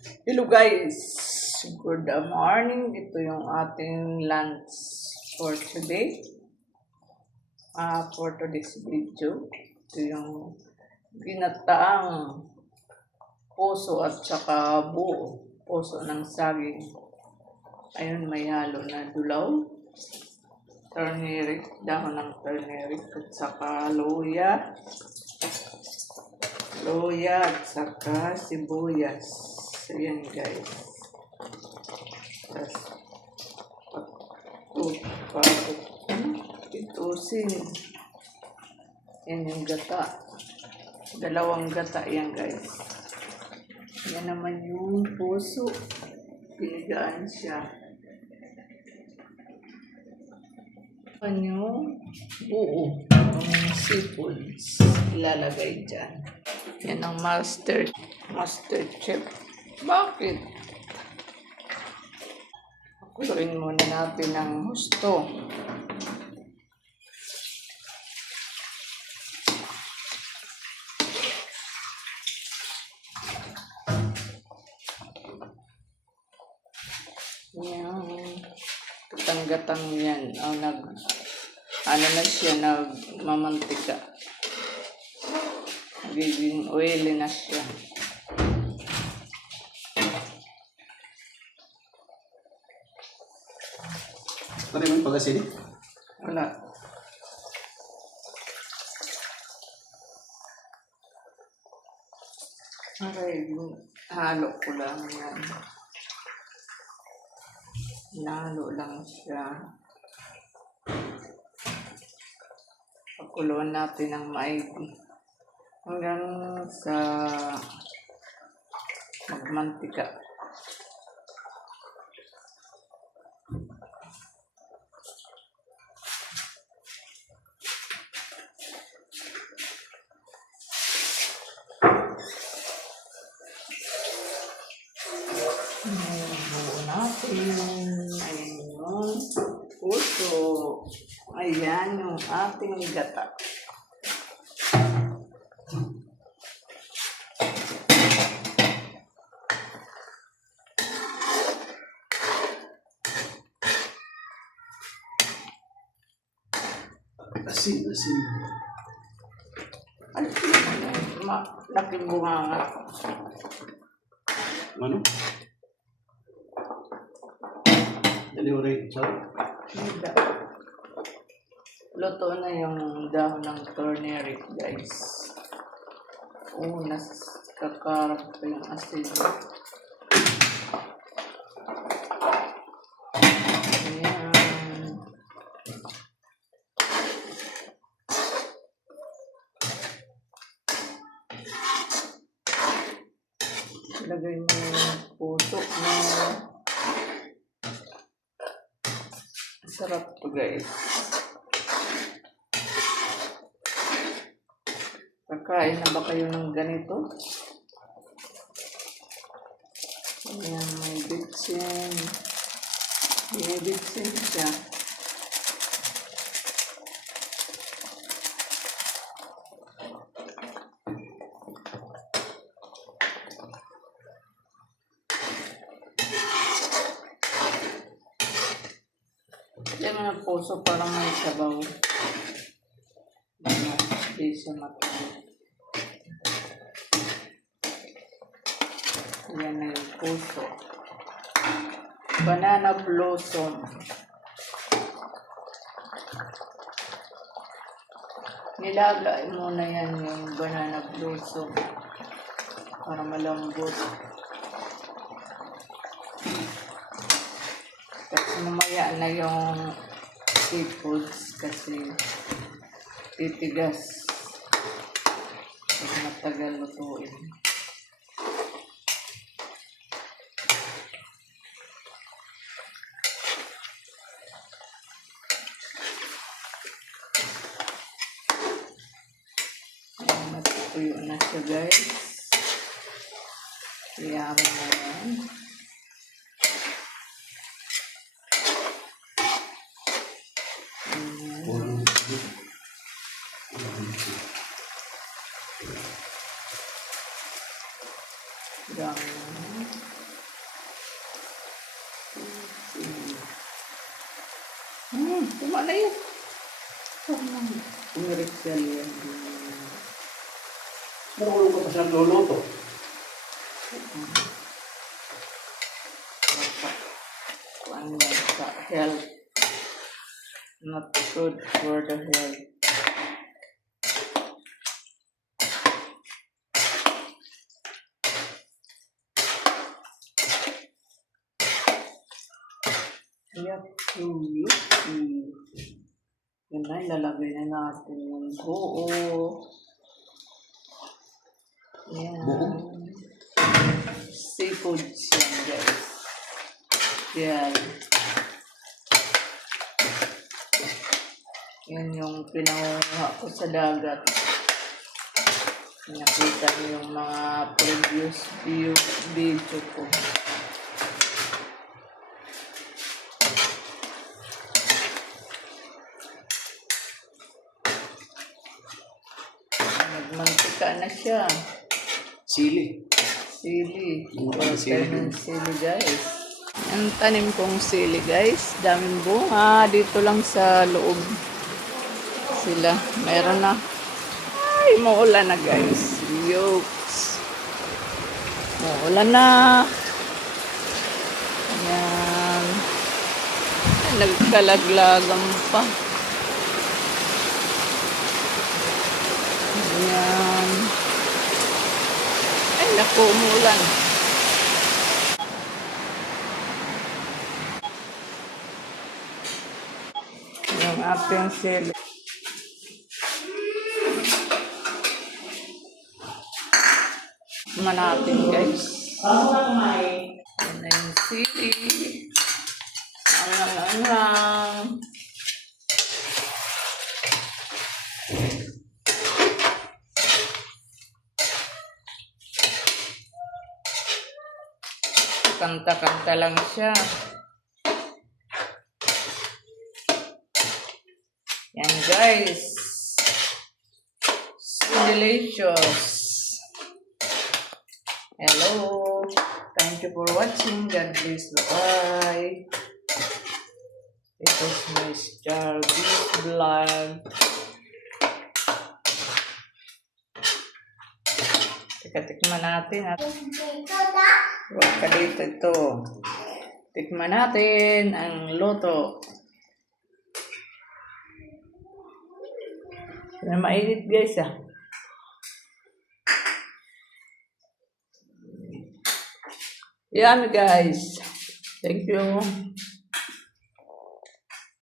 Hello guys! Good morning. Ito yung ating lunch for today. For today's video. Ito yung ginataang puso at saka buo. Puso ng saging. Ayun, may halo na dulaw. Turmeric, dahon ng turmeric at saka luya. Luya at saka sibuyas. Ayan guys. Tapos, itusin. Yan yung gata. Dalawang gata yan guys. Yan naman yung puso. Pinigaan siya. Yan yung buo. Yung seafoods. Ilalagay dyan. Yan ang master chef. Bakit? Pakuluin muna natin ng husto. Yan. Gatang-gatang yan. Ano na siya, nagmamantika. Nagiging oily na siya. Ano yung pag-asin? Wala. Okay, halo ko lang yan. Hinalo lang siya. Pakuluan natin ng maigi. Hanggang sa magmantika. Buo natin. Ayan yung puso. Ayan yung ating gata. Asin. Laking bunga nga. Ano? Delivery, sorry. Hindi. Luto na yung dahon ng turmeric, guys. Nakakarap pa yung asin. Ayan. Lagay mo yung puso na sarap to guys. Kakain na ba kayo ng ganito? Ayan, may bitsin. Binibitsin siya. Yan ang puso para may sabaw. Hindi siya matuloy. Yan na yung puso. Banana blossom. Nilagay muna yan yung banana blossom para malambot. Tapos mamaya na yung seafoods kasi titigas. Kasi matagal lutuin. Ayan, natutuyo na siya guys. Iyaro na yan. Ganun. Tama na yan. Pumiritgal yan. Marunong ka pa siyang luluto. Ano sa health. Not good for the health. Yucky. Yan na, ilalagay na natin yung buo. Yan. Seafood yan, guys. Yan. Yan yung pinanguha ko sa dagat. Nakita niyo yung mga previous video ko. Nagmantika na siya. Sili. Sili. Mga sili. Sili, guys. Ang tanim kong sili, guys. Daming bunga. Dito lang sa loob. Sila. Meron na. Ay, maulan na, guys. Yokes. Maulan na. Yan. Ay, nagkalaglagan pa. Yan. Ay, naku, umulan. Yung ating sili. Natin, guys. Ano na yung sili. Ang. Kanta-kanta lang siya. Yan, guys. So delicious. Hello. Thank you for watching. God bless. Bye. It is Mr. Beast Vlog. Teka, tikman natin. Huwag ka dito ito. Tikman natin ang luto. Mainit, guys, ah. Yummy, guys. Thank you.